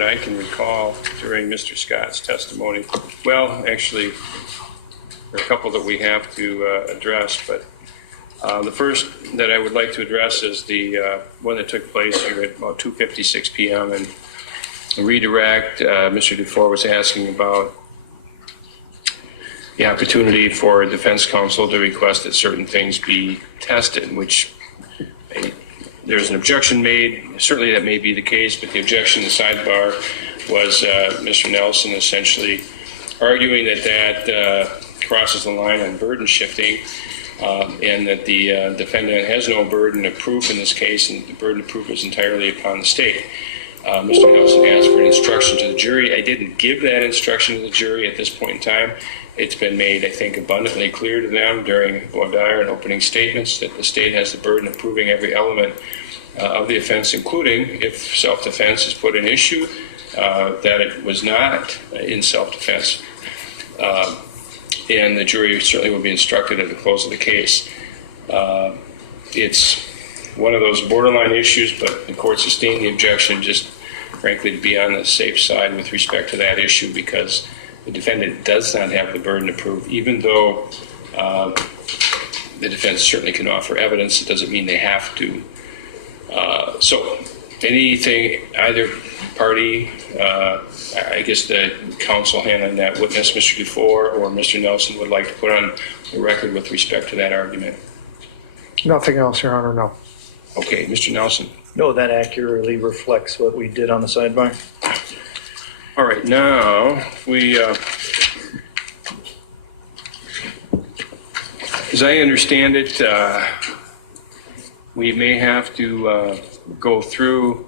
that I can recall during Mr. Scott's testimony. Well, actually, there are a couple that we have to address, but the first that I would like to address is the one that took place here at about 2:56 p.m. and redirect. Mr. Dufour was asking about the opportunity for a defense counsel to request that certain things be tested, which there's an objection made. Certainly that may be the case, but the objection in the sidebar was Mr. Nelson essentially arguing that that crosses the line on burden shifting, and that the defendant has no burden of proof in this case, and the burden of proof is entirely upon the state. Mr. Nelson asked for an instruction to the jury. I didn't give that instruction to the jury at this point in time. It's been made, I think, abundantly clear to them during voir dire and opening statements that the state has the burden of proving every element of the offense, including, if self-defense is put in issue, that it was not in self-defense. And the jury certainly will be instructed at the close of the case. It's one of those borderline issues, but the court sustained the objection just, frankly, to be on the safe side with respect to that issue, because the defendant does not have the burden of proof, even though the defense certainly can offer evidence. It doesn't mean they have to. So anything, either party, I guess the counsel handling that witness, Mr. Dufour or Mr. Nelson, would like to put on the record with respect to that argument. Nothing else, Your Honor, no. Okay, Mr. Nelson. No, that accurately reflects what we did on the sidebar. All right, now we, as I understand it, we may have to go through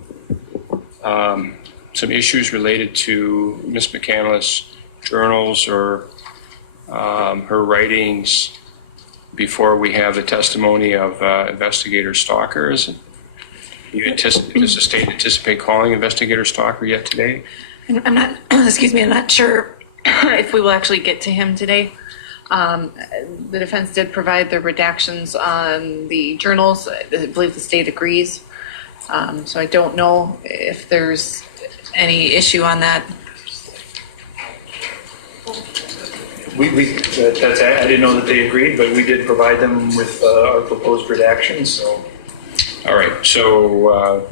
some issues related to Ms. McCandless' journals or her writings before we have the testimony of Investigator Stalker. Is it? Does the state anticipate calling Investigator Stalker yet today? I'm not, excuse me, I'm not sure if we will actually get to him today. The defense did provide the redactions on the journals. I believe the state agrees. So I don't know if there's any issue on that. I didn't know that they agreed, but we did provide them with our proposed redactions. So, all right. So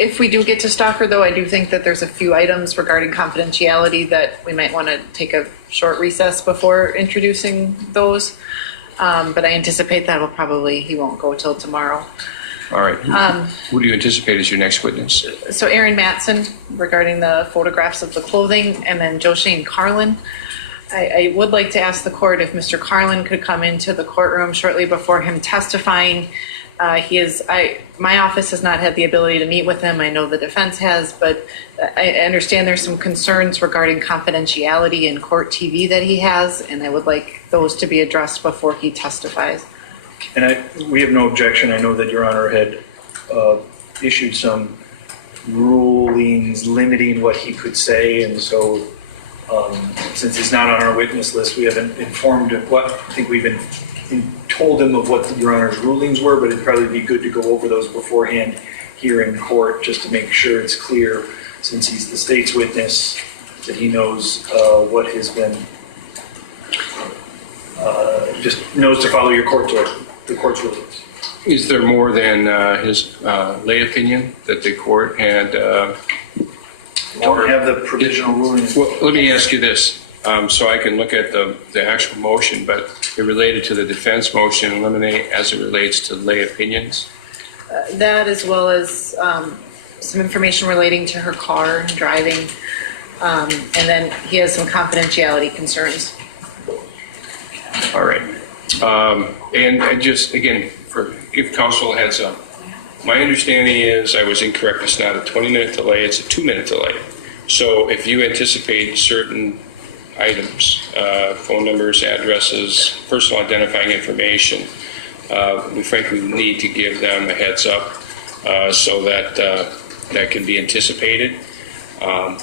if we do get to Stalker, though, I do think that there's a few items regarding confidentiality that we might want to take a short recess before introducing those. But I anticipate that he won't go till tomorrow. all right. Who do you anticipate as your next witness? So Aaron Matson regarding the photographs of the clothing, and then Joshane Carlin. I would like to ask the court if Mr. Carlin could come into the courtroom shortly before him testifying. My office has not had the ability to meet with him. I know the defense has, but I understand there's some concerns regarding confidentiality in court TV that he has, and I would like those to be addressed before he testifies. and we have no objection. I know that Your Honor had issued some rulings limiting what he could say, and so since he's not on our witness list, we haven't informed him what, I think we've been told him of what Your Honor's rulings were, but it'd probably be good to go over those beforehand here in court just to make sure it's clear, since he's the state's witness, that he knows what has been, just knows to follow your the court's rulings. Is there more than his lay opinion that the court had? Don't have the provisional rulings. Well, let me ask you this, so I can look at the actual motion, but it related to the defense motion, eliminate as it relates to lay opinions. That, as well as some information relating to her car and driving, and then he has some confidentiality concerns. All right, and I just, again, if counsel had some, my understanding is I was incorrect. It's not a 20-minute delay, it's a 2-minute delay. So if you anticipate certain items, phone numbers, addresses, personal identifying information, we frankly need to give them a heads up so that that can be anticipated. If I'm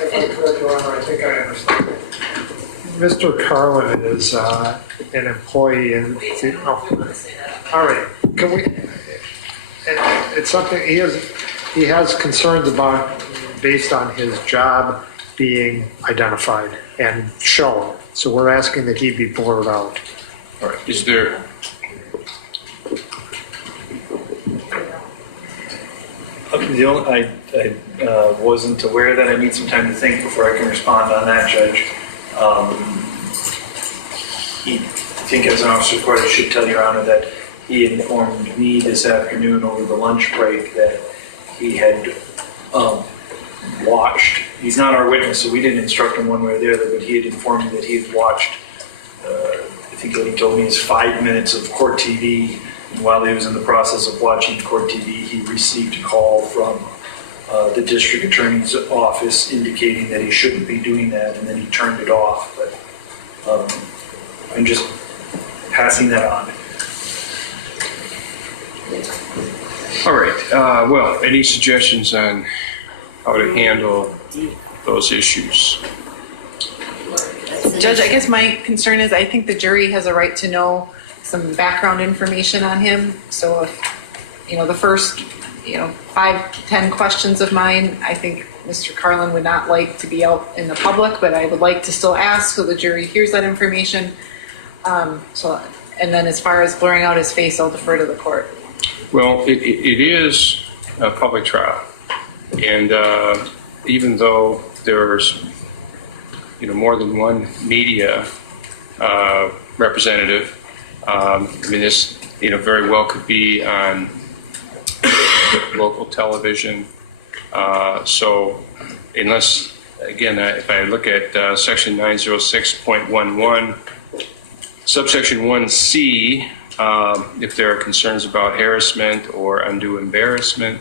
correct, Your Honor, I think I understand. Mr. Carlin is an employee in. All right, can we? It's something he is. he has concerns about, based on his job being identified and shown. So we're asking that he be blurred out. All right, is there, The only, I wasn't aware that. I need some time to think before I can respond on that, Judge. I think as an officer of court, I should tell Your Honor that he informed me this afternoon over the lunch break that he had watched. He's not our witness, so we didn't instruct him one way or the other, but he had informed me that he had watched, I think what he told me is 5 minutes of court TV. And while he was in the process of watching court TV, he received a call from the district attorney's office indicating that he shouldn't be doing that, and then he turned it off. But I'm just passing that on. all right, well, any suggestions on how to handle those issues? Judge, I guess my concern is I think the jury has a right to know some background information on him. So if, the first, 5, 10 questions of mine, I think Mr. Carlin would not like to be out in the public, but I would like to still ask so the jury hears that information. And then as far as blurring out his face, I'll defer to the court. Well, it is a public trial. And even though there's, more than one media representative, this, very well could be on local television. So unless, again, if I look at section 906.11, subsection 1C, if there are concerns about harassment or undue embarrassment,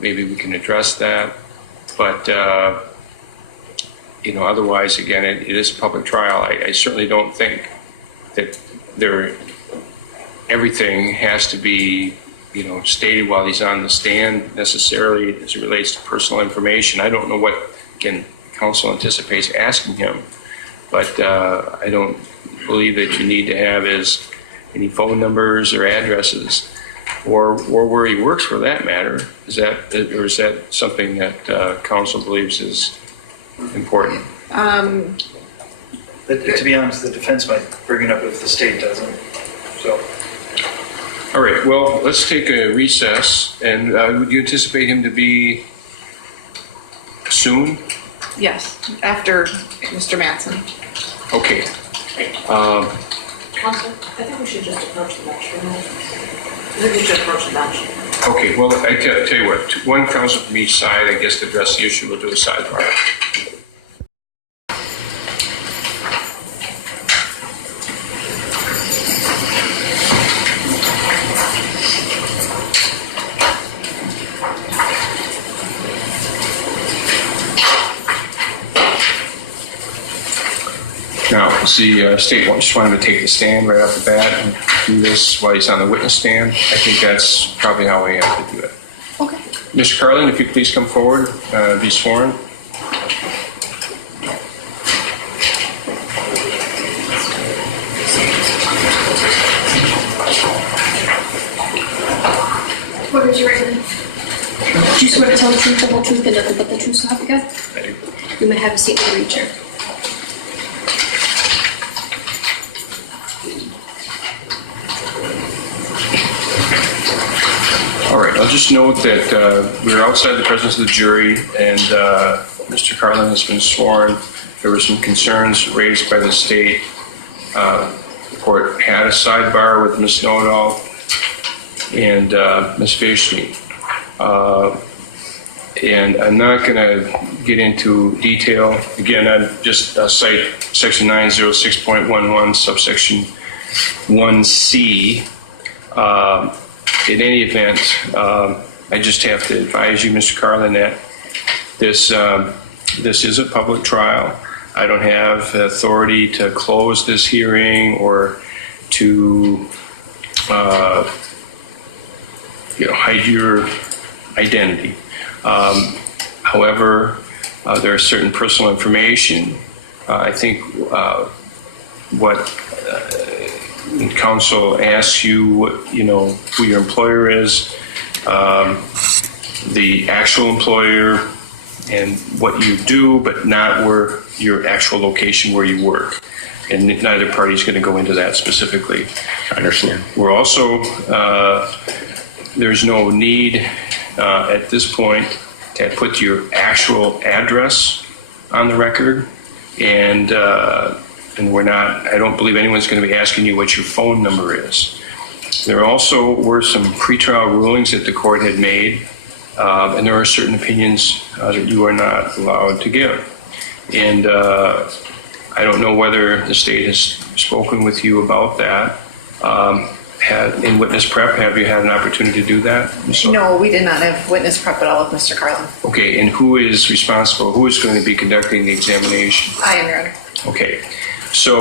maybe we can address that. But, otherwise, again, it is a public trial. I certainly don't think that everything has to be, stated while he's on the stand necessarily as it relates to personal information. I don't know what, again, counsel anticipates asking him, but I don't believe that you need to have any phone numbers or addresses or where he works for that matter. Is that something that counsel believes is important? But to be honest, the defense might bring it up if the state doesn't. So. All right, well, let's take a recess. And would you anticipate him to be soon? Yes, after Mr. Mattson. Okay. Counsel, I think we should just approach the bench for a minute. I think we should approach the bench. Okay, well, I tell you what, one counsel from each side, I guess, to address the issue. We'll do a sidebar. Now, the state just wanted to take the stand right off the bat and do this while he's on the witness stand. I think that's probably how we have to do it. Okay. Mr. Carlin, if you please come forward, be sworn. What is your right hand? Do you swear to tell the truth, the whole truth, and nothing but the truth, so help you God? I do. You may have a seat in the wheelchair. All right, I'll just note that we're outside the presence of the jury, and Mr. Carlin has been sworn. There were some concerns raised by the state. The court had a sidebar with Ms. Nodal and Ms. Fishmead. And I'm not going to get into detail. Again, I'd just cite section 906.11, subsection 1C. In any event, I just have to advise you, Mr. Carlin, that this is a public trial. I don't have authority to close this hearing or to hide your identity. However, there is certain personal information. I think what when counsel asks you, who your employer is, the actual employer and what you do, but not where your actual location where you work. And neither party is going to go into that specifically. I understand. We're also, there's no need at this point to put your actual address on the record. And we're not, I don't believe anyone's going to be asking you what your phone number is. There also were some pretrial rulings that the court had made, and there are certain opinions that you are not allowed to give. And I don't know whether the state has spoken with you about that. In witness prep, have you had an opportunity to do that? No, we did not have witness prep at all with Mr. Carlin. Okay, and who is responsible? Who is going to be conducting the examination? I am, Your Honor. Okay, so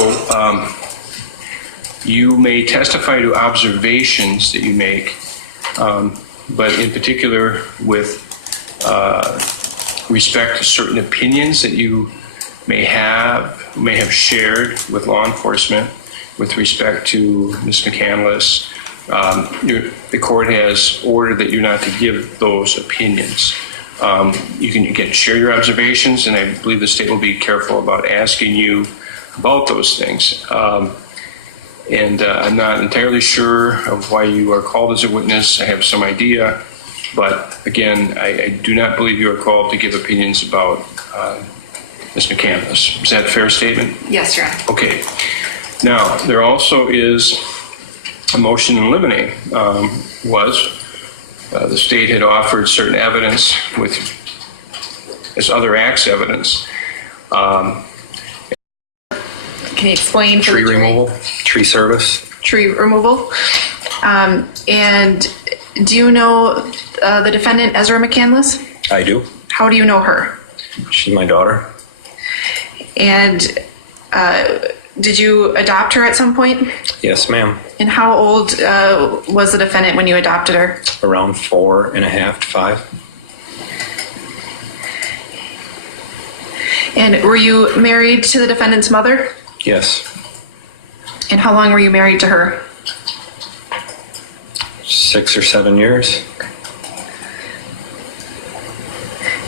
you may testify to observations that you make, but in particular with respect to certain opinions that you may have shared with law enforcement with respect to Ms. McCandless. The court has ordered that you're not to give those opinions. You can, again, share your observations, and I believe the state will be careful about asking you about those things. And I'm not entirely sure of why you are called as a witness. I have some idea, but again, I do not believe you are called to give opinions about Ms. McCandless. Is that a fair statement? Yes, Your Honor. Okay. Now, there also is a motion in limine. The state had offered certain evidence as other acts evidence. Can you explain? Tree removal, tree service. Tree removal. And do you know the defendant, EZRA McCandless? I do. How do you know her? She's my daughter. And did you adopt her at some point? Yes, ma'am. And how old was the defendant when you adopted her? Around 4.5 to 5. And were you married to the defendant's mother? Yes. And how long were you married to her? 6 or 7 years.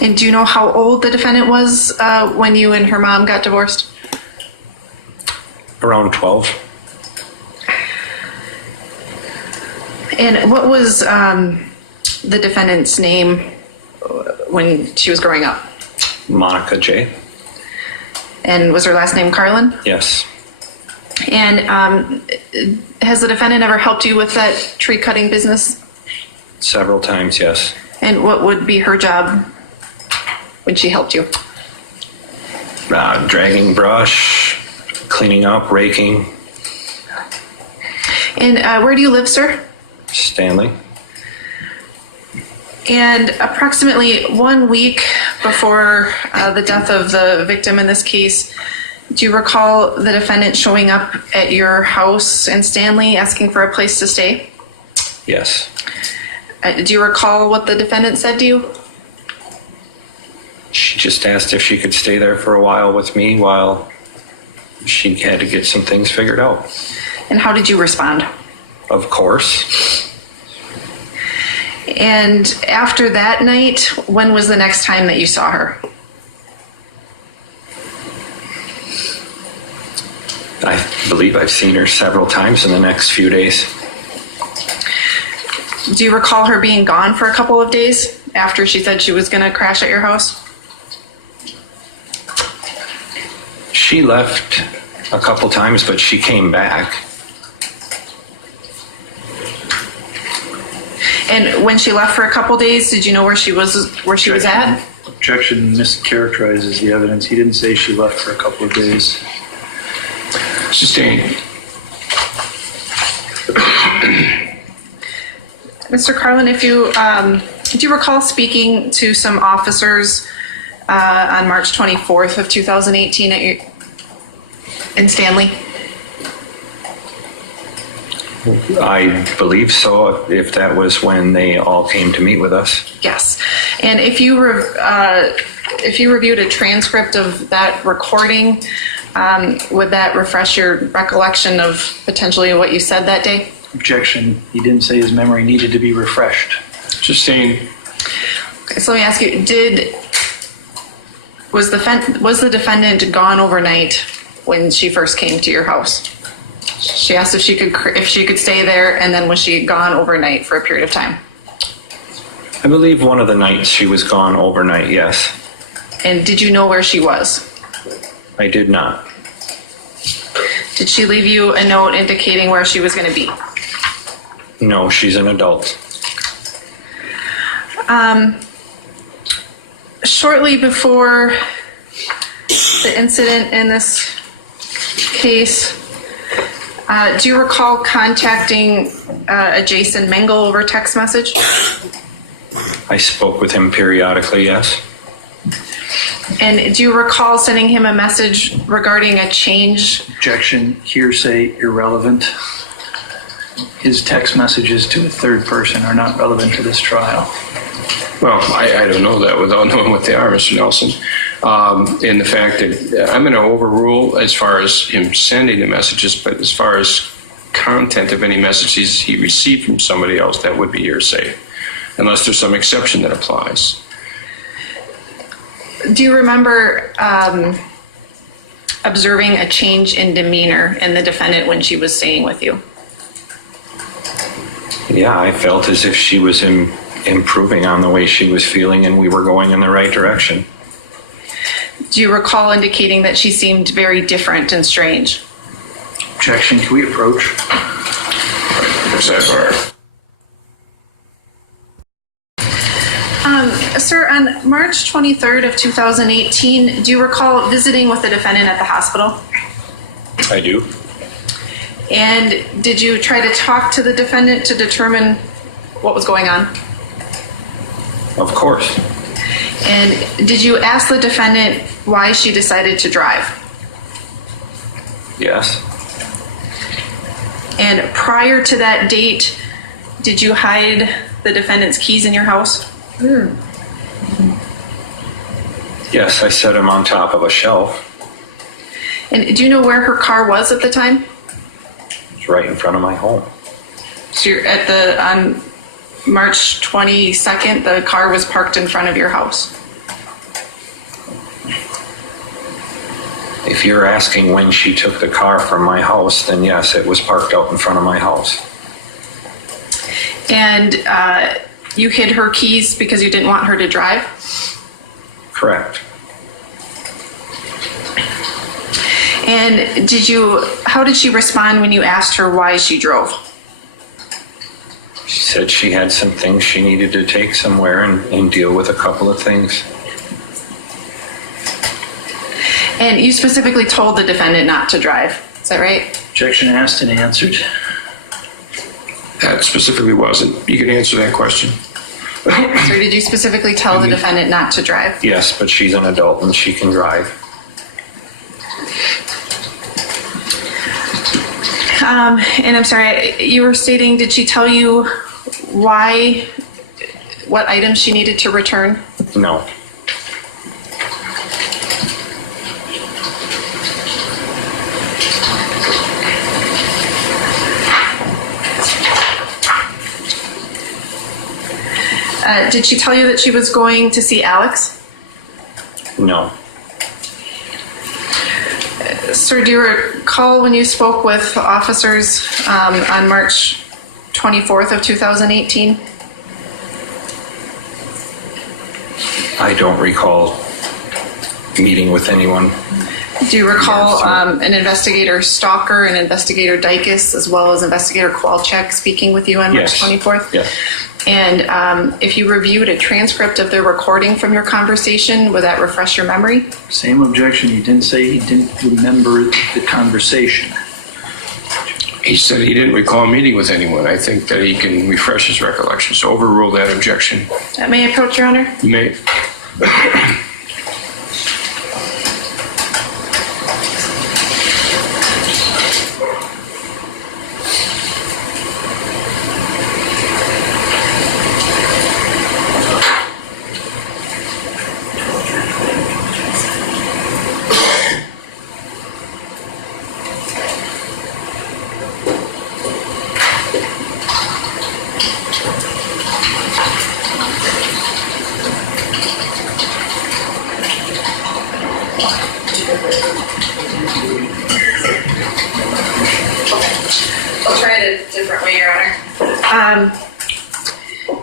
And do you know how old the defendant was when you and her mom got divorced? Around 12. And what was the defendant's name when she was growing up? Monica J. And was her last name Carlin? Yes. And has the defendant ever helped you with that tree cutting business? Several times, yes. And what would be her job when she helped you? Dragging brush, cleaning up, raking. And where do you live, sir? Stanley. And approximately 1 week before the death of the victim in this case, do you recall the defendant showing up at your house in Stanley asking for a place to stay? Yes. Do you recall what the defendant said to you? She just asked if she could stay there for a while with me while she had to get some things figured out. And how did you respond? Of course. And after that night, when was the next time that you saw her? I believe I've seen her several times in the next few days. Do you recall her being gone for a couple of days after she said she was going to crash at your house? She left a couple times, but she came back. And when she left for a couple days, did you know where she was at? Objection mischaracterizes the evidence. He didn't say she left for a couple of days. Sustained. Mr. Carlin, if you do you recall speaking to some officers on March 24th of 2018 in Stanley? I believe so, if that was when they all came to meet with us. Yes. And if you reviewed a transcript of that recording, would that refresh your recollection of potentially what you said that day? Objection. He didn't say his memory needed to be refreshed. Sustained. So let me ask you, was the defendant gone overnight when she first came to your house? She asked if she could stay there, and then was she gone overnight for a period of time? I believe one of the nights she was gone overnight, yes. And did you know where she was? I did not. Did she leave you a note indicating where she was going to be? No, she's an adult. Shortly before the incident in this case, do you recall contacting a Jason Mengel over text message? I spoke with him periodically, yes. And do you recall sending him a message regarding a change? Objection, hearsay, irrelevant. His text messages to a third person are not relevant to this trial. Well, I don't know that without knowing what they are, Mr. Nelson. And the fact that I'm going to overrule as far as him sending the messages, but as far as content of any messages he received from somebody else, that would be hearsay, unless there's some exception that applies. Do you remember observing a change in demeanor in the defendant when she was staying with you? Yeah, I felt as if she was improving on the way she was feeling and we were going in the right direction. Do you recall indicating that she seemed very different and strange? Objection, can we approach? Sidebar. Sir, on March 23rd of 2018, do you recall visiting with the defendant at the hospital? I do. And did you try to talk to the defendant to determine what was going on? Of course. And did you ask the defendant why she decided to drive? Yes. And prior to that date, did you hide the defendant's keys in your house? Yes, I set him on top of a shelf. And do you know where her car was at the time? It's right in front of my home. So you're on March 22nd, the car was parked in front of your house. If you're asking when she took the car from my house, then yes, it was parked out in front of my house. And you hid her keys because you didn't want her to drive? Correct. And how did she respond when you asked her why she drove? She said she had some things she needed to take somewhere and deal with a couple of things. And you specifically told the defendant not to drive, is that right? Objection asked and answered. That specifically wasn't. You can answer that question. So did you specifically tell the defendant not to drive? Yes, but she's an adult and she can drive. And I'm sorry, you were stating, did she tell you what items she needed to return? No. Did she tell you that she was going to see Alex? No. Sir, do you recall when you spoke with officers on March 24th of 2018? I don't recall meeting with anyone. Do you recall an investigator Stalker and investigator Dykes, as well as investigator Kowalczyk speaking with you on March 24th? Yes. And if you reviewed a transcript of their recording from your conversation, would that refresh your memory? Same objection. He didn't say he didn't remember the conversation. He said he didn't recall meeting with anyone. I think that he can refresh his recollection. So overrule that objection. May I approach, Your Honor? You may.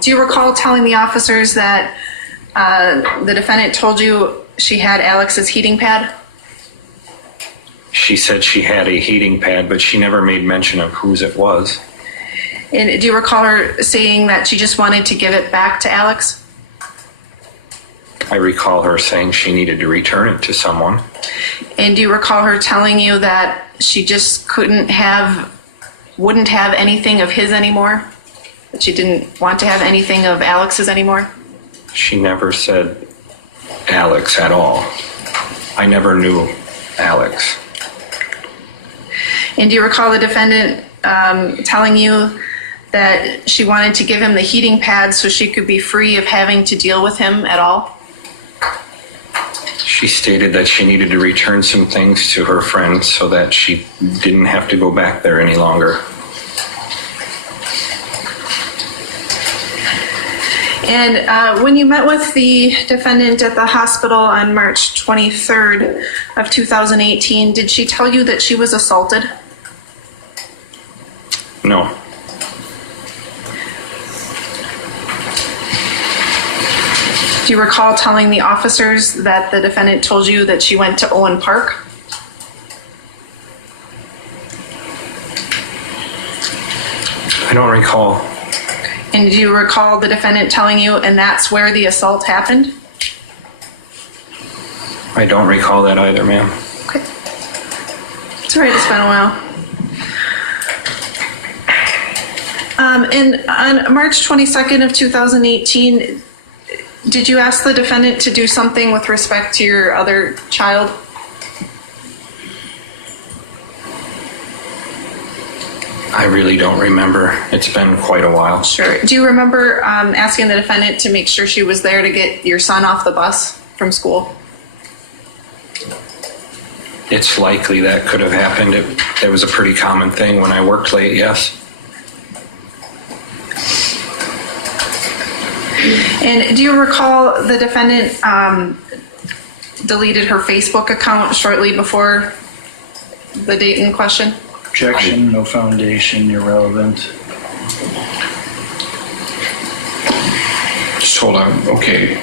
Do you recall telling the officers that the defendant told you she had Alex's heating pad? She said she had a heating pad, but she never made mention of whose it was. And do you recall her saying that she just wanted to give it back to Alex? I recall her saying she needed to return it to someone. And do you recall her telling you that she just wouldn't have anything of his anymore? That she didn't want to have anything of Alex's anymore? She never said Alex at all. I never knew Alex. And do you recall the defendant telling you that she wanted to give him the heating pad so she could be free of having to deal with him at all? She stated that she needed to return some things to her friends so that she didn't have to go back there any longer. And when you met with the defendant at the hospital on March 23rd of 2018, did she tell you that she was assaulted? No. Do you recall telling the officers that the defendant told you that she went to Owen Park? I don't recall. And do you recall the defendant telling you, and that's where the assault happened? I don't recall that either, ma'am. Okay. It's all right, it's been a while. And on March 22nd of 2018, did you ask the defendant to do something with respect to your other child? I really don't remember. It's been quite a while. Sure. Do you remember asking the defendant to make sure she was there to get your son off the bus from school? It's likely that could have happened. It was a pretty common thing when I worked late, yes. And do you recall the defendant deleted her Facebook account shortly before the date in question? Objection, no foundation, irrelevant. Just hold on, okay.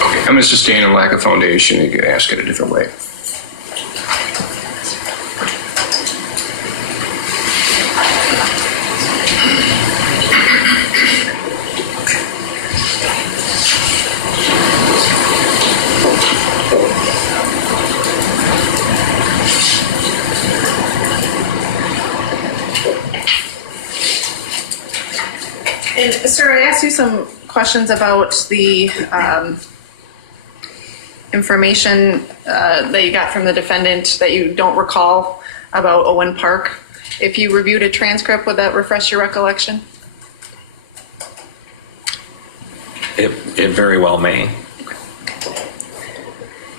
Okay, I'm going to sustain a lack of foundation. You can ask it a different way. And sir, I asked you some questions about the information that you got from the defendant that you don't recall about Owen Park. If you reviewed a transcript, would that refresh your recollection? It very well may.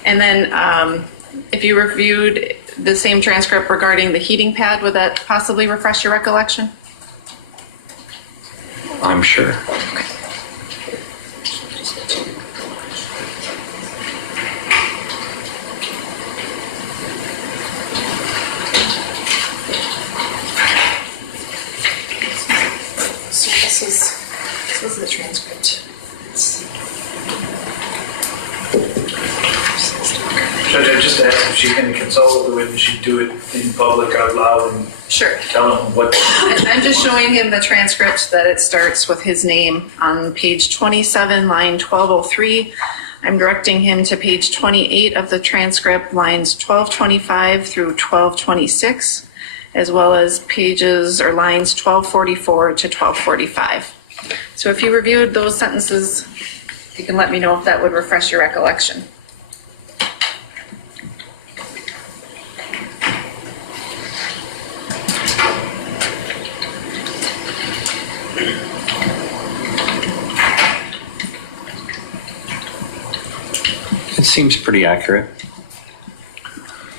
And then if you reviewed the same transcript regarding the heating pad, would that possibly refresh your recollection? I'm sure. So this was the transcript. Judge, I just asked if she can consult with the witness, she'd do it in public out loud and Sure. tell him what. I'm just showing him the transcript that it starts with his name on page 27, line 1203. I'm directing him to page 28 of the transcript, lines 1225 through 1226, as well as pages or lines 1244 to 1245. So if you reviewed those sentences, you can let me know if that would refresh your recollection. It seems pretty accurate.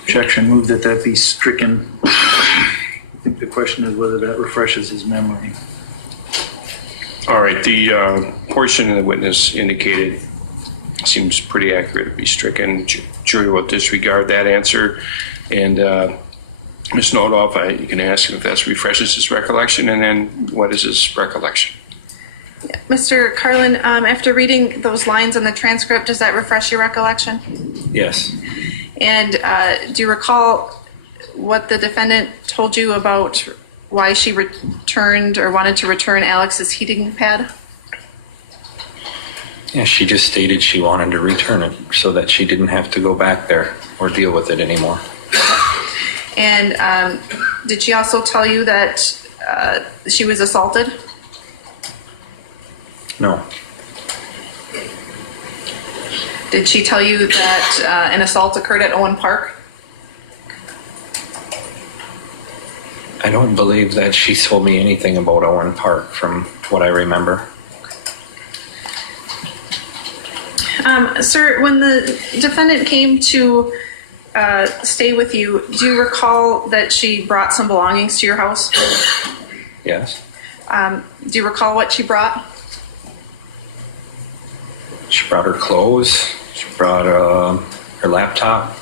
Objection, move that be stricken. I think the question is whether that refreshes his memory. All right, the portion of the witness indicated seems pretty accurate to be stricken. Jury will disregard that answer. And Ms. Noldoff, you can ask him if that refreshes his recollection, and then what is his recollection? Mr. Carlin, after reading those lines in the transcript, does that refresh your recollection? Yes. And do you recall what the defendant told you about why she returned or wanted to return Alex's heating pad? Yeah, she just stated she wanted to return it so that she didn't have to go back there or deal with it anymore. And did she also tell you that she was assaulted? No. Did she tell you that an assault occurred at Owen Park? I don't believe that she told me anything about Owen Park from what I remember. Sir, when the defendant came to stay with you, do you recall that she brought some belongings to your house? Yes. Do you recall what she brought? She brought her clothes. She brought her laptop.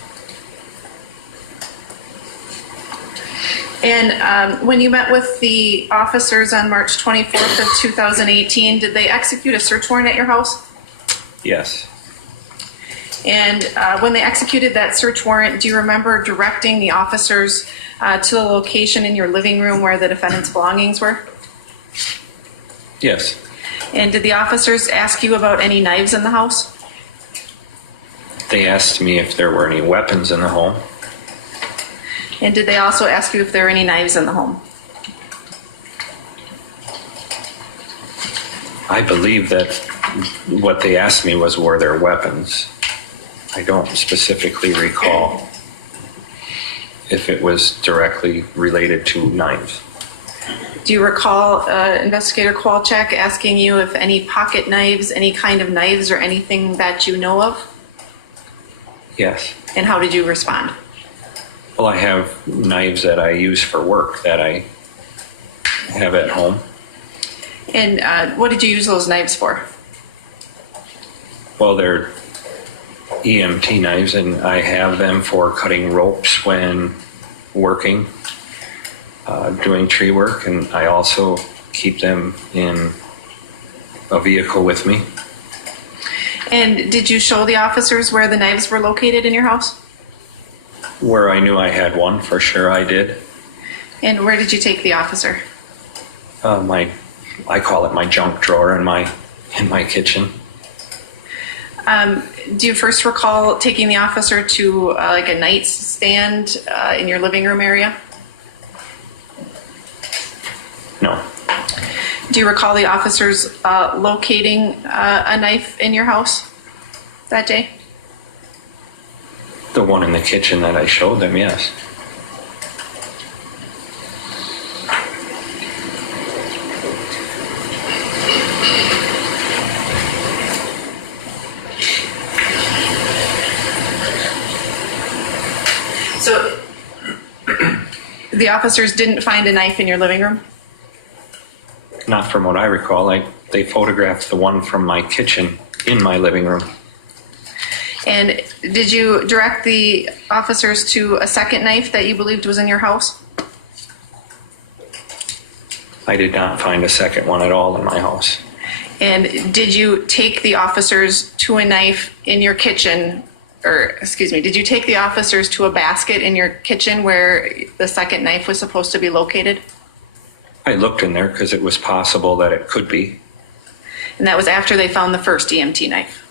And when you met with the officers on March 24th of 2018, did they execute a search warrant at your house? Yes. And when they executed that search warrant, do you remember directing the officers to the location in your living room where the defendant's belongings were? Yes. And did the officers ask you about any knives in the house? They asked me if there were any weapons in the home. And did they also ask you if there were any knives in the home? I believe that what they asked me was, were there weapons? I don't specifically recall if it was directly related to knives. Do you recall Investigator Kowalczyk asking you if any pocket knives, any kind of knives or anything that you know of? Yes. And how did you respond? Well, I have knives that I use for work that I have at home. And what did you use those knives for? Well, they're EMT knives, and I have them for cutting ropes when working, doing tree work, and I also keep them in a vehicle with me. And did you show the officers where the knives were located in your house? Where I knew I had one, for sure I did. And where did you take the officer? I call it my junk drawer in my kitchen. Do you first recall taking the officer to like a nightstand in your living room area? No. Do you recall the officers locating a knife in your house that day? The one in the kitchen that I showed them, yes. So the officers didn't find a knife in your living room? Not from what I recall. They photographed the one from my kitchen in my living room. And did you direct the officers to a second knife that you believed was in your house? I did not find a second one at all in my house. And did you take the officers to a knife in your kitchen, or excuse me, did you take the officers to a basket in your kitchen where the second knife was supposed to be located? I looked in there because it was possible that it could be. And that was after they found the first EMT knife?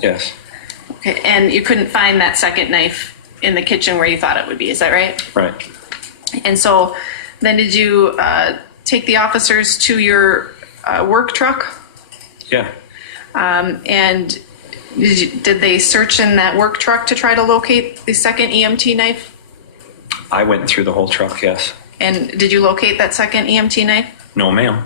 Yes. Okay, and you couldn't find that second knife in the kitchen where you thought it would be, is that right? Right. And so then did you take the officers to your work truck? Yeah. And did they search in that work truck to try to locate the second EMT knife? I went through the whole truck, yes. And did you locate that second EMT knife? No, ma'am.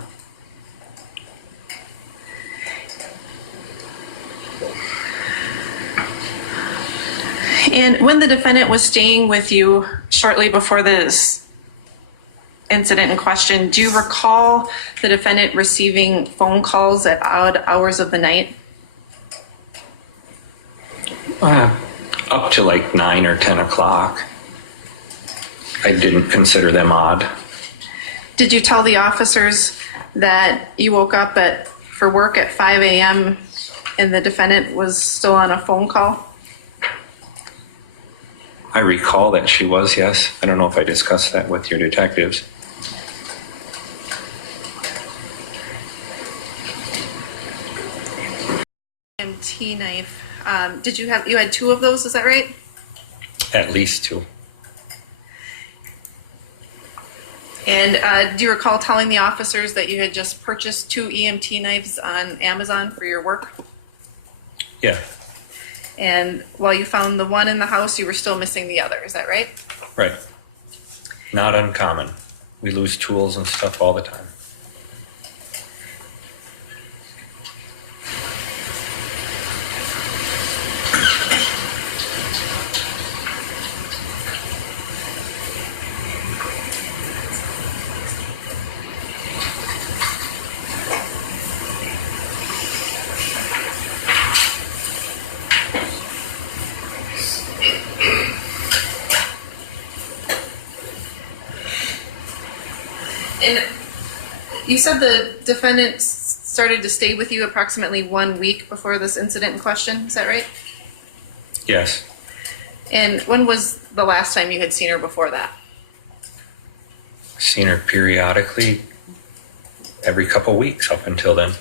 And when the defendant was staying with you shortly before this incident in question, do you recall the defendant receiving phone calls at odd hours of the night? Up to like 9 or 10 o'clock. I didn't consider them odd. Did you tell the officers that you woke up for work at 5 a.m. and the defendant was still on a phone call? I recall that she was, yes. I don't know if I discussed that with your detectives. EMT knife. You had 2 of those, is that right? At least 2. And do you recall telling the officers that you had just purchased 2 EMT knives on Amazon for your work? Yeah, And while you found the one in the house, you were still missing the other, is that right? right. Not uncommon. We lose tools and stuff all the time. And you said the defendant started to stay with you approximately 1 week before this incident in question, is that right? Yes, And when was the last time you had seen her before that? seen her periodically every couple weeks up until then.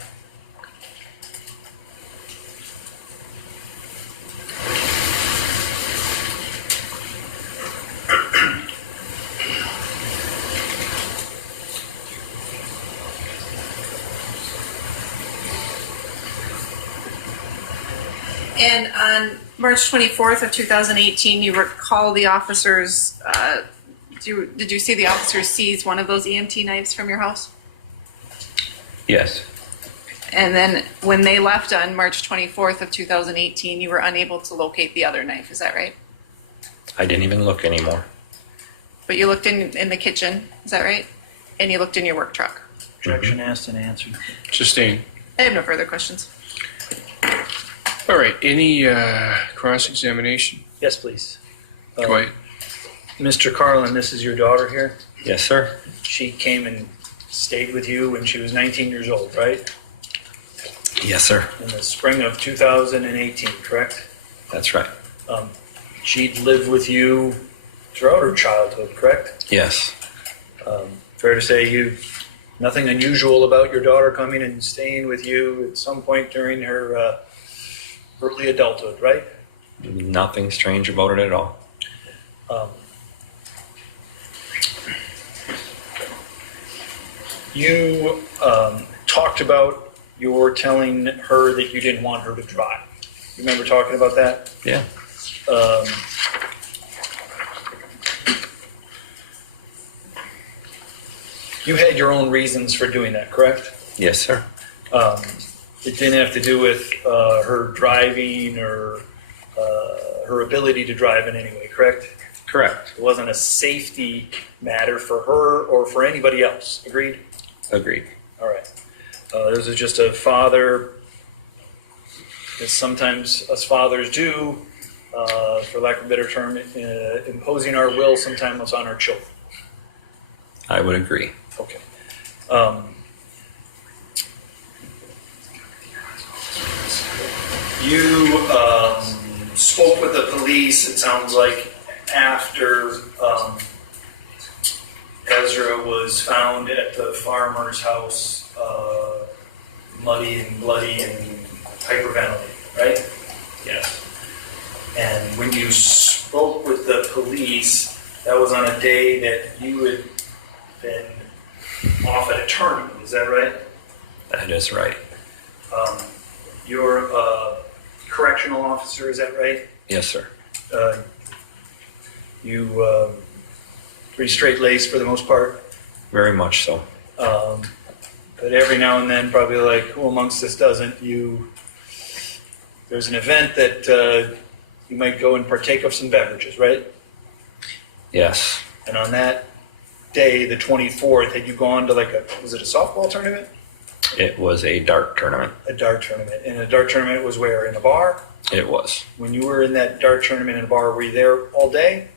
And on March 24th of 2018, you recall the officers, did you see the officers seize one of those EMT knives from your house? Yes, And then when they left on March 24th of 2018, you were unable to locate the other knife, is that right? I didn't even look anymore. But you looked in the kitchen, is that right? And you looked in your work truck. Objection asked and answered. Sustained. I have no further questions. All right, any cross-examination? Yes, please. Go ahead. Mr. Carlin, this is your daughter here. Yes, sir. She came and stayed with you when she was 19 years old, right? Yes, sir. In the spring of 2018, correct? That's right. She'd lived with you throughout her childhood, correct? Yes, Fair to say nothing unusual about your daughter coming and staying with you at some point during her early adulthood, right? nothing strange about it at all. You talked about your telling her that you didn't want her to drive. You remember talking about that? Yeah, You had your own reasons for doing that, correct? yes, sir. It didn't have to do with her driving or her ability to drive in any way, correct? Correct. It wasn't a safety matter for her or for anybody else. Agreed? Agreed. All right. This is just a father, as sometimes us fathers do, for lack of a better term, imposing our will sometimes on our children. I would agree. Okay. You spoke with the police, it sounds like, after EZRA was found at the farmer's house, muddy and bloody and hyperventilating, right? Yes. And when you spoke with the police, that was on a day that you had been off at a tournament, is that right? That is right. You're a correctional officer, is that right? Yes, sir. You pretty straight-laced for the most part, Very much so. but every now and then, probably like who amongst us doesn't, there's an event that you might go and partake of some beverages, right? Yes. And on that day, the 24th, had you gone to was it a softball tournament? It was a dart tournament. A dart tournament. And a dart tournament was where? In a bar? It was. When you were in that dart tournament in a bar, were you there all day?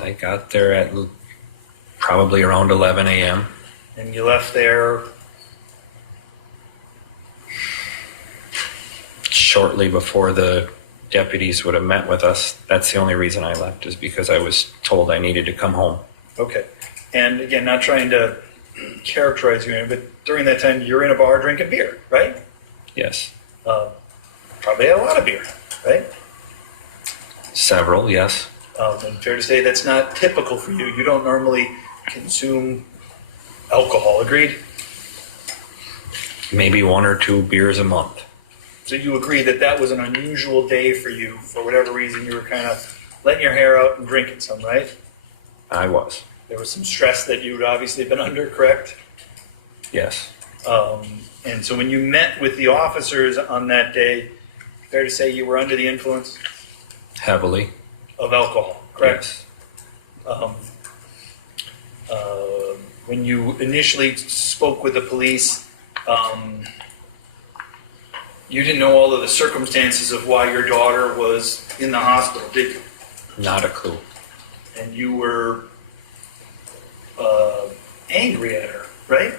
I got there at Probably around 11 a.m. And you left there, Shortly before the deputies would have met with us. That's the only reason I left, is because I was told I needed to come home. okay. And again, not trying to characterize you, but during that time, you're in a bar drinking beer, right? Yes. Probably had a lot of beer, right? Several, yes. And fair to say that's not typical for you. You don't normally consume alcohol, agreed? Maybe 1 or 2 beers a month. So you agree that that was an unusual day for you. For whatever reason, you were kind of letting your hair out and drinking some, right? I was. There was some stress that you'd obviously been under, correct? Yes. And so when you met with the officers on that day, fair to say you were under the influence Heavily. of alcohol, correct? Yes. When you initially spoke with the police, you didn't know all of the circumstances of why your daughter was in the hospital, did you? Not a clue. And you were angry at her, right?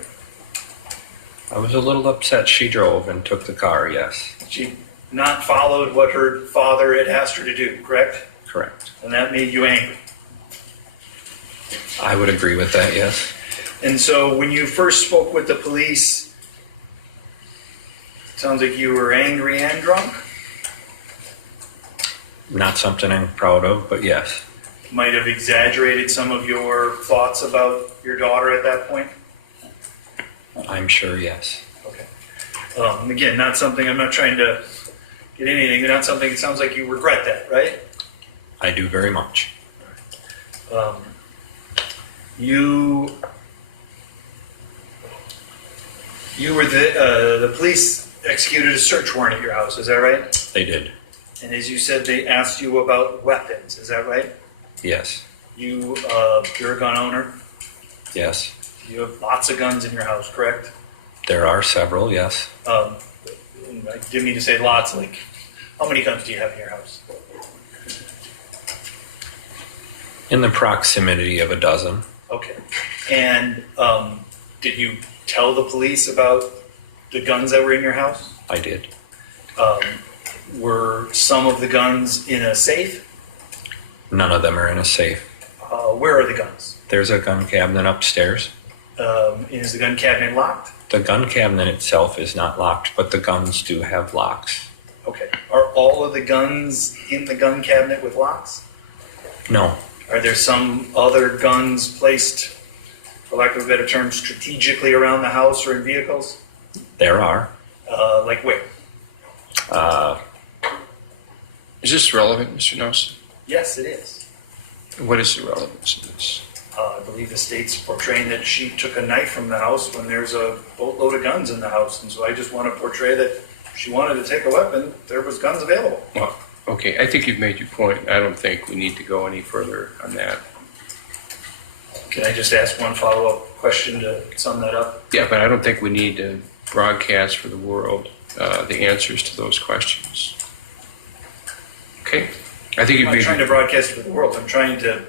I was a little upset she drove and took the car, yes. She not followed what her father had asked her to do, correct? Correct. And that made you angry. I would agree with that, yes. And so when you first spoke with the police, it sounds like you were angry and drunk. Not something I'm proud of, but yes. Might have exaggerated some of your thoughts about your daughter at that point. I'm sure, yes. Okay. Again, not something, I'm not trying to get anything, not something, it sounds like you regret that, right? I do very much. You were the police executed a search warrant at your house, is that right? They did. And as you said, they asked you about weapons, is that right? Yes. You're a gun owner. Yes. You have lots of guns in your house, correct? There are several, yes. I didn't mean to say lots, like, how many guns do you have in your house? In the proximity of a dozen. Okay. And did you tell the police about the guns that were in your house? I did. Were some of the guns in a safe? None of them are in a safe. Where are the guns? There's a gun cabinet upstairs. Is the gun cabinet locked? The gun cabinet itself is not locked, but the guns do have locks. Okay. Are all of the guns in the gun cabinet with locks? No. Are there some other guns placed, for lack of a better term, strategically around the house or in vehicles? There are. Like where? Is this relevant, Mr. Nelson? Yes, it is. What is the relevance of this? I believe the state's portraying that she took a knife from the house when there's a boatload of guns in the house. And so I just want to portray that she wanted to take a weapon. There was guns available. Well, okay, I think you've made your point. I don't think we need to go any further on that. Can I just ask one follow-up question to sum that up? Yeah, but I don't think we need to broadcast for the world the answers to those questions. Okay? I think I'm you've not made trying to broadcast for the world. I'm trying to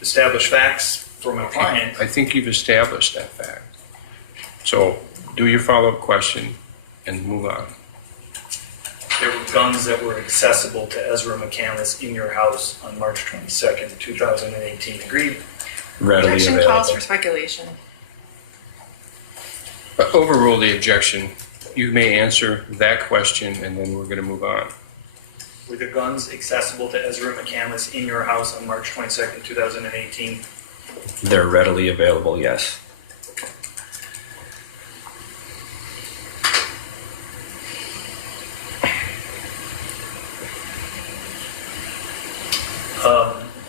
establish facts for my client. I think you've established that fact. So do your follow-up question and move on. There were guns that were accessible to EZRA McCandless in your house on March 22nd, 2018. Agreed? Readily Objection available. calls for speculation. But overrule the objection. You may answer that question and then we're going to move on. Were the guns accessible to EZRA McCandless in your house on March 22nd, 2018? They're readily available, yes.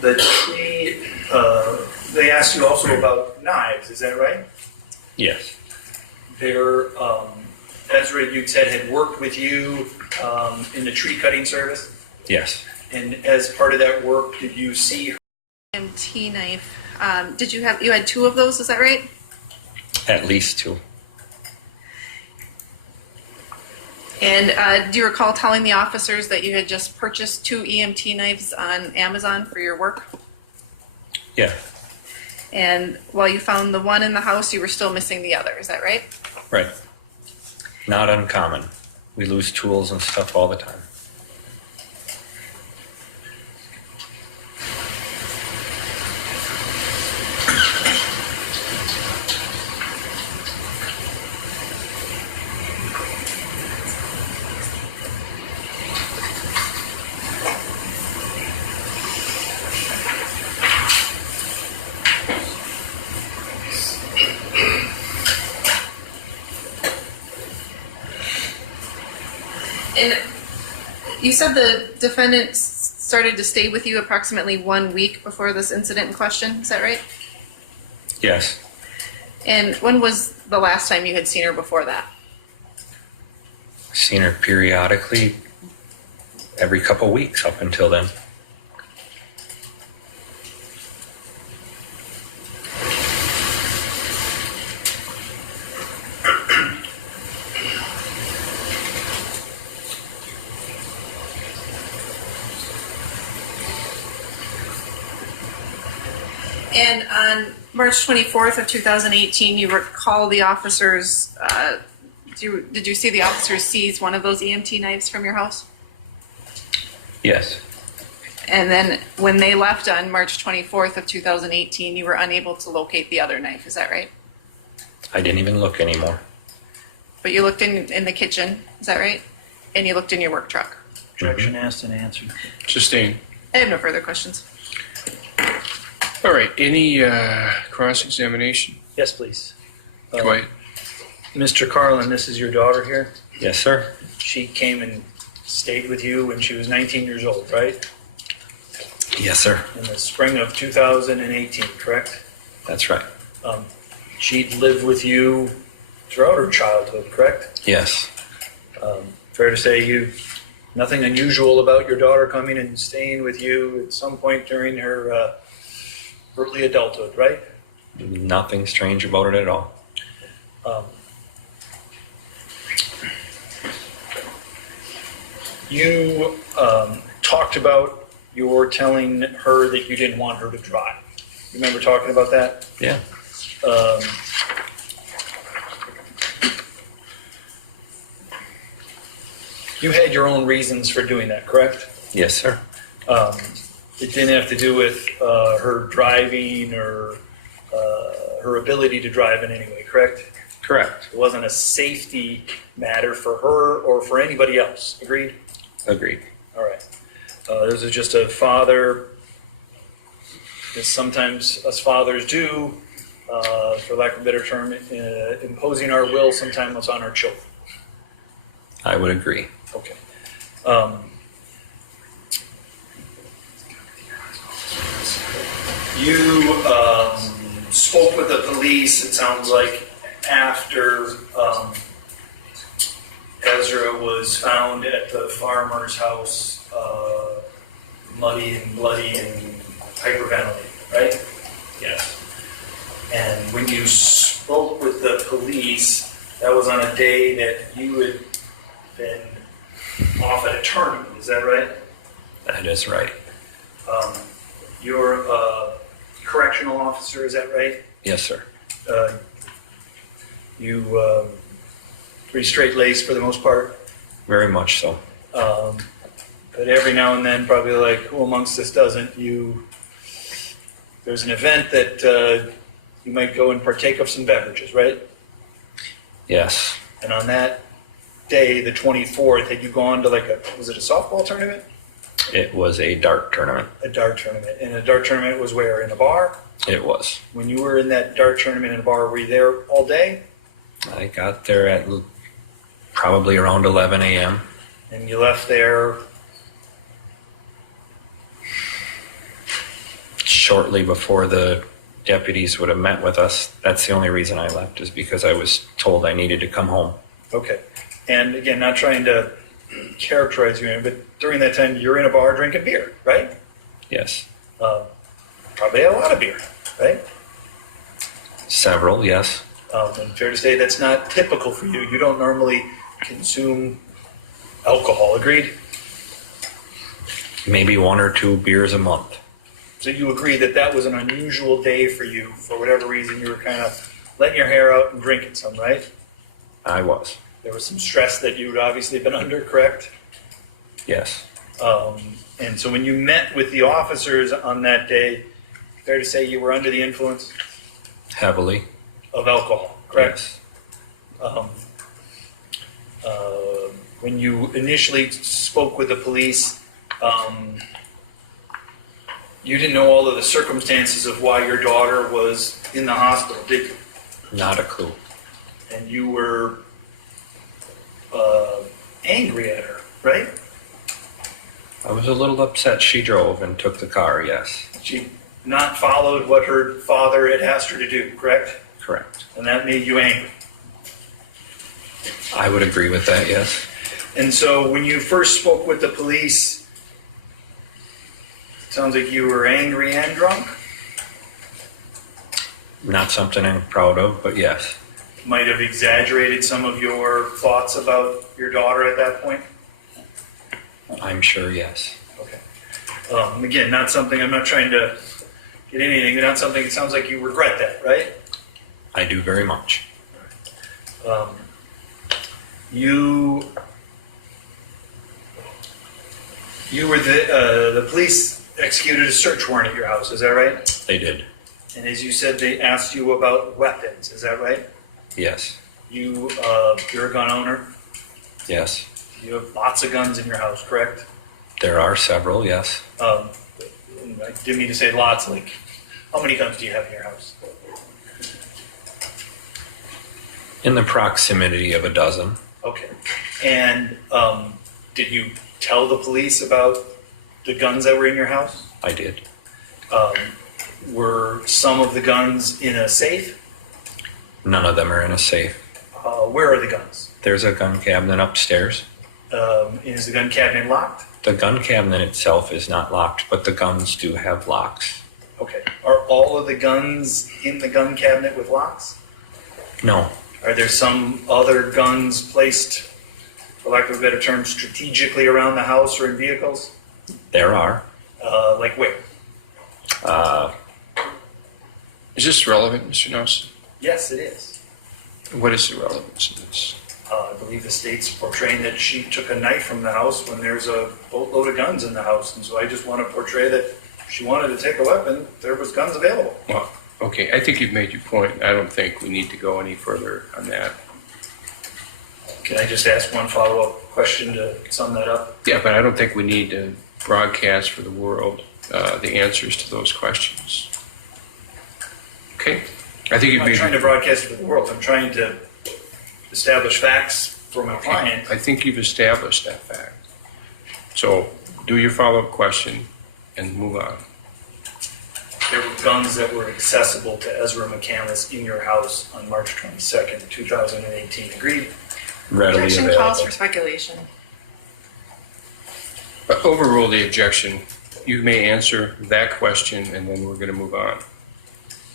The tree, they asked you also about knives, is that right? Yes. There, Ezra, you said, had worked with you in the tree cutting service, Yes. and as part of that work, did you see her? EMT knife. You had 2 of those, is that right? At least 2. And do you recall telling the officers that you had just purchased 2 EMT knives on Amazon for your work? Yeah. And while you found the one in the house, you were still missing the other, is that right? Right. Not uncommon. We lose tools and stuff all the time. And you said the defendant started to stay with you approximately 1 week before this incident in question, is that right? Yes. And when was the last time you had seen her before that? Seen her periodically every couple weeks up until then. And on March 24th of 2018, you recall the officers, did you see the officers seize one of those EMT knives from your house? Yes. And then when they left on March 24th of 2018, you were unable to locate the other knife, is that right? I didn't even look anymore. But you looked in the kitchen, is that right? And you looked in your work truck. Objection asked and answered. Sustained. I have no further questions. All right, any cross-examination? Yes, please. Go ahead. Mr. Carlin, this is your daughter here. Yes, sir. She came and stayed with you when she was 19 years old, right? Yes, sir. In the spring of 2018, correct? That's right. She'd lived with you throughout her childhood, correct? Yes. Fair to say nothing unusual about your daughter coming and staying with you at some point during her early adulthood, right? Nothing strange about it at all. You talked about your telling her that you didn't want her to drive. You remember talking about that? Yeah. You had your own reasons for doing that, correct? Yes, sir. It didn't have to do with her driving or her ability to drive in any way, correct? Correct. It wasn't a safety matter for her or for anybody else. Agreed? Agreed. All right. This is just a father, as sometimes us fathers do, for lack of a better term, imposing our will sometimes on our children. I would agree. Okay. You spoke with the police, it sounds like, after EZRA was found at the farmer's house, muddy and bloody and hyperventilating, right? Yes. And when you spoke with the police, that was on a day that you had been off at a tournament, is that right? That is right. You're a correctional officer, is that right? Yes, sir. You pretty straight-laced for the most part, Very much so. but every now and then, probably like who amongst us doesn't, there's an event that you might go and partake of some beverages, right? Yes. And on that day, the 24th, had you gone to was it a softball tournament? It was a dart tournament. A dart tournament. And a dart tournament was where? In a bar? It was. When you were in that dart tournament in a bar, were you there all day? I got there at probably around 11 a.m. And you left there shortly before the deputies would have met with us. That's the only reason I left, is because I was told I needed to come home. Okay. And again, not trying to characterize you, but during that time, you're in a bar drinking beer, right? Yes. Probably a lot of beer, right? Several, yes. And fair to say that's not typical for you. You don't normally consume alcohol, agreed? Maybe 1 or 2 beers a month. So you agree that that was an unusual day for you, for whatever reason, you were kind of letting your hair out and drinking some, right? I was. There was some stress that you'd obviously been under, correct? Yes. And so when you met with the officers on that day, fair to say you were under the influence Heavily. of alcohol, correct? Yes. When you initially spoke with the police, you didn't know all of the circumstances of why your daughter was in the hospital, did you? Not a clue. And you were angry at her, right? I was a little upset she drove and took the car, yes. She not followed what her father had asked her to do, correct? Correct. And that made you angry. I would agree with that, yes. And so when you first spoke with the police, it sounds like you were angry and drunk. Not something I'm proud of, but yes. Might have exaggerated some of your thoughts about your daughter at that point. I'm sure, yes. Okay. Again, not something, I'm not trying to get anything, not something, it sounds like you regret that, right? I do very much. You were the police executed a search warrant at your house, is that right? They did. And as you said, they asked you about weapons, is that right? Yes. You're a gun owner. Yes. You have lots of guns in your house, correct? There are several, yes. I didn't mean to say lots, like, how many guns do you have in your house? In the proximity of a dozen. Okay. And did you tell the police about the guns that were in your house? I did. Were some of the guns in a safe? None of them are in a safe. Where are the guns? There's a gun cabinet upstairs. Is the gun cabinet locked? The gun cabinet itself is not locked, but the guns do have locks. Okay. Are all of the guns in the gun cabinet with locks? No. Are there some other guns placed, for lack of a better term, strategically around the house or in vehicles? There are. Like where? Is this relevant, Mr. Nelson? Yes, it is. What is the relevance of this? I believe the state's portraying that she took a knife from the house when there's a boatload of guns in the house. And so I just want to portray that she wanted to take a weapon. There was guns available. Well, okay, I think you've made your point. I don't think we need to go any further on that. Can I just ask one follow-up question to sum that up? Yeah, but I don't think we need to broadcast for the world the answers to those questions. Okay? I think you've I'm not made. trying to broadcast it to the world. I'm trying to establish facts for my client. I think you've established that fact. So do your follow-up question and move on. There were guns that were accessible to EZRA McCandless in your house on March 22nd, 2018. Agreed? Readily Objection available. calls for speculation. But overrule the objection. You may answer that question and then we're going to move on.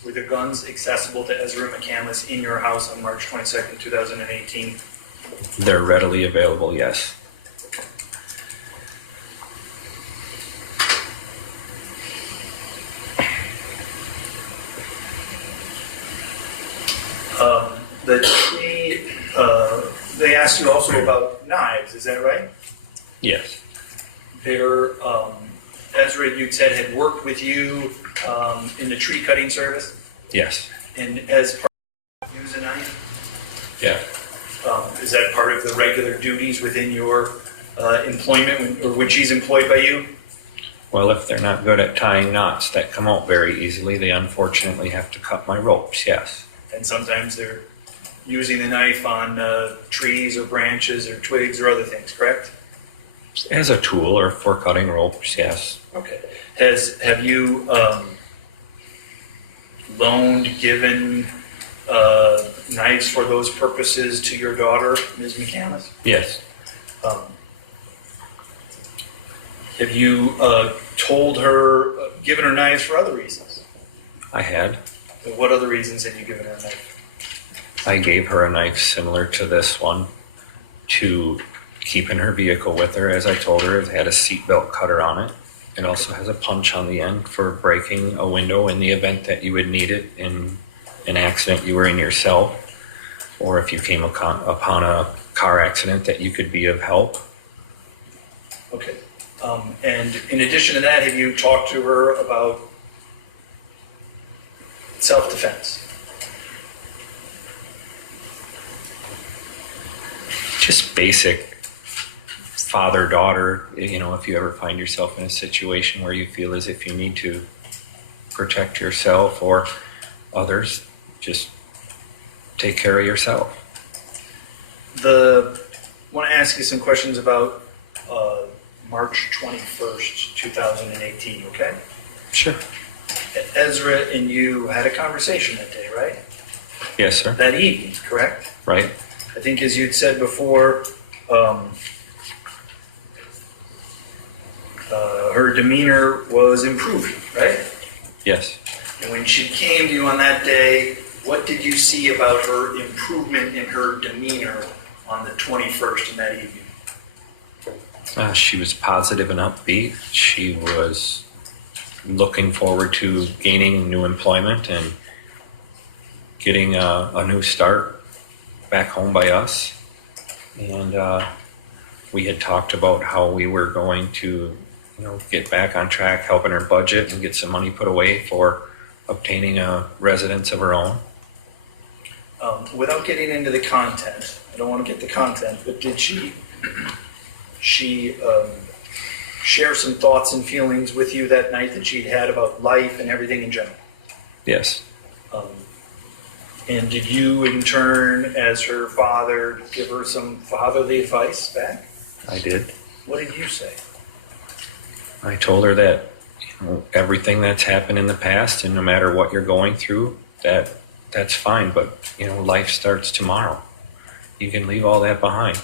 Were the guns accessible to EZRA McCandless in your house on March 22nd, 2018? They're readily available, yes. The tree, they asked you also about knives, is that right? Yes. There, Ezra, you said, had worked with you in the tree cutting service, Yes. and as part of use a knife, Yeah. is that part of the regular duties within your employment, or when she's employed by you? Well, if they're not good at tying knots that come out very easily, they unfortunately have to cut my ropes, yes. And sometimes they're using the knife on trees or branches or twigs or other things, correct? As a tool or for cutting ropes, yes. Okay. Have you loaned, given knives for those purposes to your daughter, Ms. McCandless? Yes. Have you told her, given her knives for other reasons? I had. What other reasons have you given her a knife? I gave her a knife similar to this one to keep in her vehicle with her. As I told her, it had a seatbelt cutter on it. It also has a punch on the end for breaking a window in the event that you would need it in an accident you were in yourself, or if you came upon a car accident that you could be of help. Okay. And in addition to that, have you talked to her about self-defense? Just basic father-daughter, you know, if you ever find yourself in a situation where you feel as if you need to protect yourself or others, just take care of yourself. I want to ask you some questions about March 21st, 2018, okay? Sure. Ezra and you had a conversation that day, right? Yes, sir. That evening, correct? Right? I think as you'd said before, her demeanor was improving, right? Yes. And when she came to you on that day, what did you see about her improvement in her demeanor on the 21st in that evening? She was positive and upbeat. She was looking forward to gaining new employment and getting a new start back home by us. And we had talked about how we were going to, you know, get back on track, helping her budget and get some money put away for obtaining a residence of her own. Without getting into the content, I don't want to get the content, but did she share some thoughts and feelings with you that night that she'd had about life and everything in general? Yes. And did you, in turn, as her father, give her some fatherly advice back? I did. What did you say? I told her that, you know, everything that's happened in the past, and no matter what you're going through, that's fine. But, you know, life starts tomorrow. You can leave all that behind.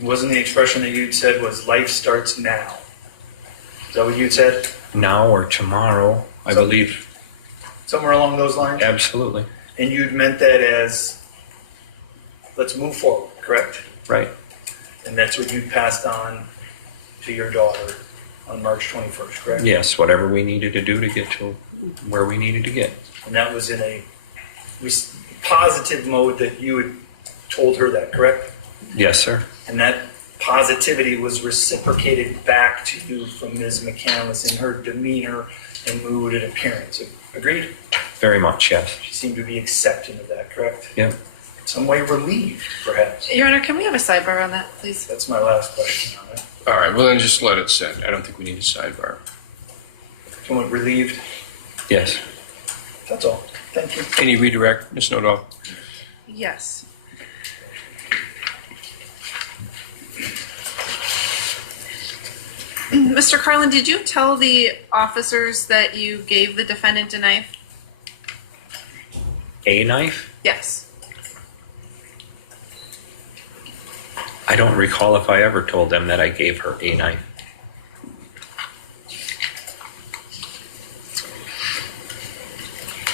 Wasn't the expression that you'd said was life starts now? Is that what you'd said? Now or tomorrow, I So- believe. Somewhere along those lines? Absolutely. And you'd meant that as, let's move forward, correct? Right. And that's what you passed on to your daughter on March 21st, correct? Yes, whatever we needed to do to get to where we needed to get. And that was in a positive mode that you had told her that, correct? Yes, sir. And that positivity was reciprocated back to you from Ms. McCandless in her demeanor and mood and appearance. Agreed? Very much, yes. She seemed to be accepting of that, correct? Yep. Some way relieved, perhaps. Your Honor, can we have a sidebar on that, please? That's my last question on it. All right, well then just let it sit. I don't think we need a sidebar. Someone relieved? Yes. That's all. Thank you. Any redirect, Ms. Nodal? Yes. Mr. Carlin, did you tell the officers that you gave the defendant a knife? A knife? Yes. I don't recall if I ever told them that I gave her a knife.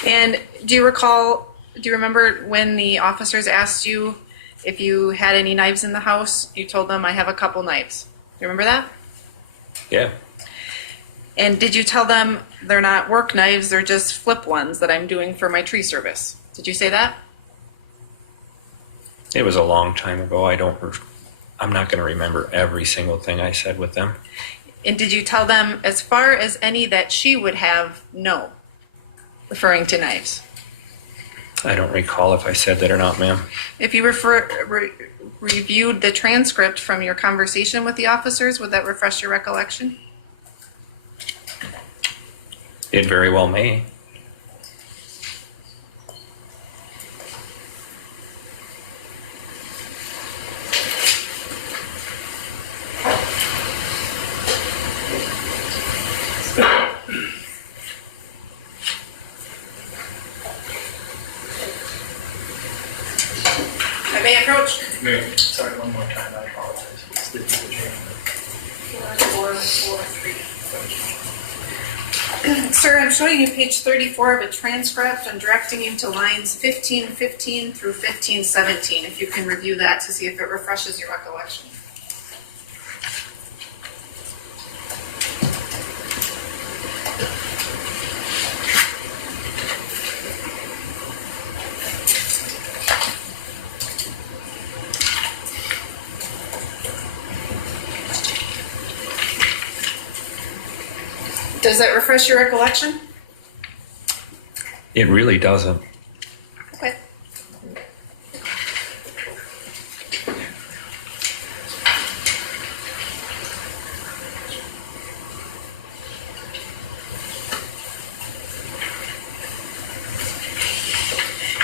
And do you remember when the officers asked you if you had any knives in the house? You told them, I have a couple knives. Do you remember that? Yeah. And did you tell them they're not work knives, they're just flip ones that I'm doing for my tree service? Did you say that? It was a long time ago. I'm not going to remember every single thing I said with them. And did you tell them, as far as any that she would have, no, referring to knives? I don't recall if I said that or not, ma'am. If you reviewed the transcript from your conversation with the officers, would that refresh your recollection? It very well may. I may approach. Sorry, one more time. I apologize. Slid through the chain. Sir, I'm showing you page 34 of a transcript. I'm directing you to lines 1515 through 1517, if you can review that to see if it refreshes your recollection. Does that refresh your recollection? It really doesn't. Okay.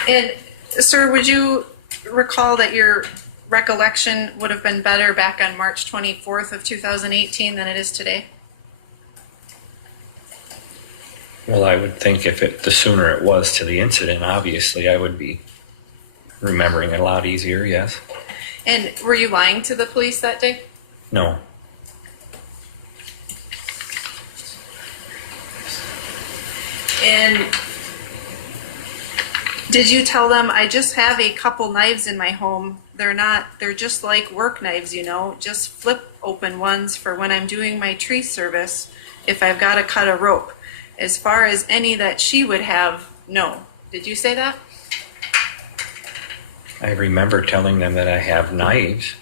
And, sir, would you recall that your recollection would have been better back on March 24th of 2018 than it is today? Well, I would think the sooner it was to the incident, obviously, I would be remembering it a lot easier, yes. And were you lying to the police that day? No. And did you tell them, I just have a couple knives in my home. They're just like work knives, just flip open ones for when I'm doing my tree service if I've got to cut a rope. As far as any that she would have, no. Did you say that? I remember telling them that I have knives.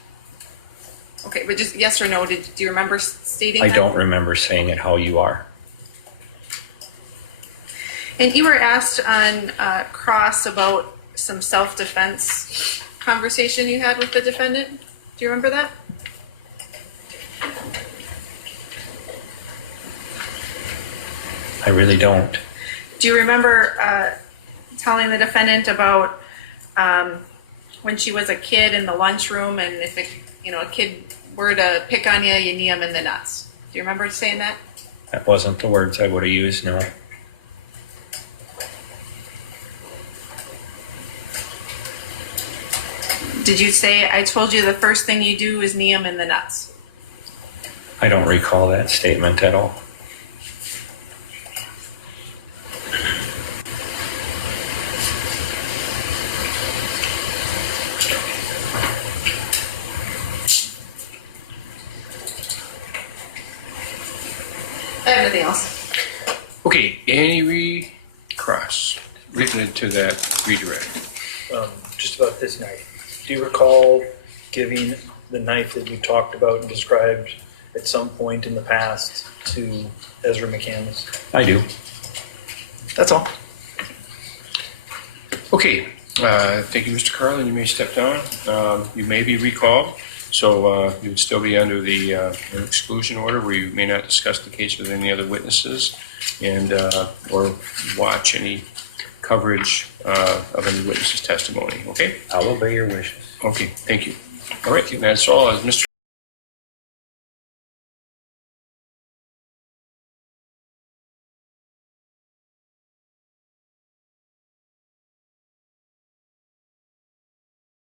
Okay, but just yes or no, do you remember stating I that? don't remember saying it how you are. And you were asked on cross about some self-defense conversation you had with the defendant. Do you remember that? I really don't. Do you remember telling the defendant about when she was a kid in the lunchroom, and if a kid were to pick on you, you knee them in the nuts? Do you remember saying that? That wasn't the words I would have used, no. Did you say, I told you the first thing you do is knee them in the nuts? I don't recall that statement at all. I have nothing else. Okay, any recross written to that redirect? Just about this knife. Do you recall giving the knife that you talked about and described at some point in the past to Ezra McCandless? I do. That's all. Okay, thank you, Mr. Carlin. You may step down. You may be recalled, so you would still be under the exclusion order where you may not discuss the case with any other witnesses and or watch any coverage of any witness's testimony. Okay? I'll obey your wishes. Okay, thank you. All right, that's all. Mr.